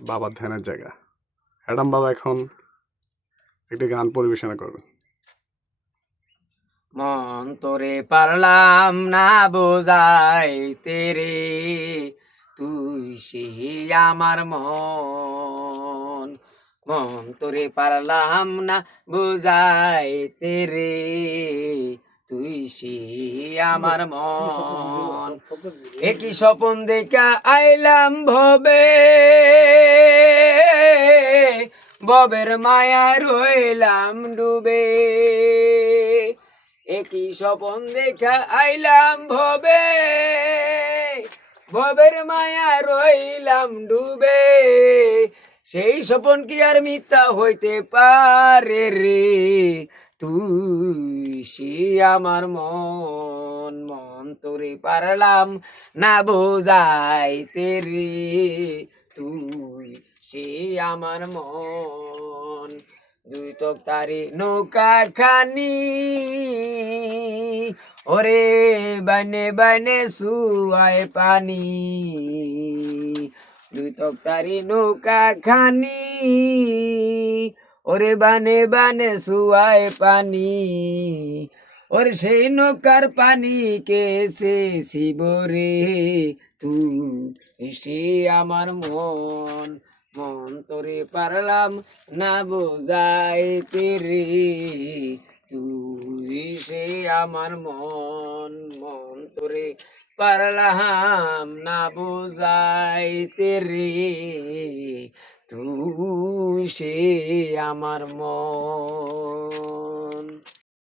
বাবার ধ্যানের জায়গা। অ্যাডাম বাবা এখন একটি গান পরিবেশনা করবেন মন তোরে পারলাম না বোঝাইতে রে তুই সে আমার মন। মন তোরে পারলাম না বুঝাইতে রে তুই সে আমার মন একই স্বপন দেখা আইলাম ভবে ববের মায়া রইলাম ডুবে একই স্বপন দেখা আইলাম ভবে ভবের মায়া রইলাম ডুবে সেই স্বপন কি আর মিথ্যা হইতে পারে রে তুই আমার মন মন তোরে পারলাম না বোঝাইতে রে। তুই সে আমার মন, দুই তক তারি নৌকা খানি। ওরে বানে বানে সুয়ায় পানি। দুই তক তারি নৌকা খানি। ওরে বানে বানে সুয়ায় পানি, ওর সেই নৌকার পানি কেসে শিবরে তুই সে আমার মন মন তোরে পারলাম না বোঝাইতে রে। তুই সে আমার মন মন তোরে পারলাম না বোঝাইতে রে তুই সে আমার মন।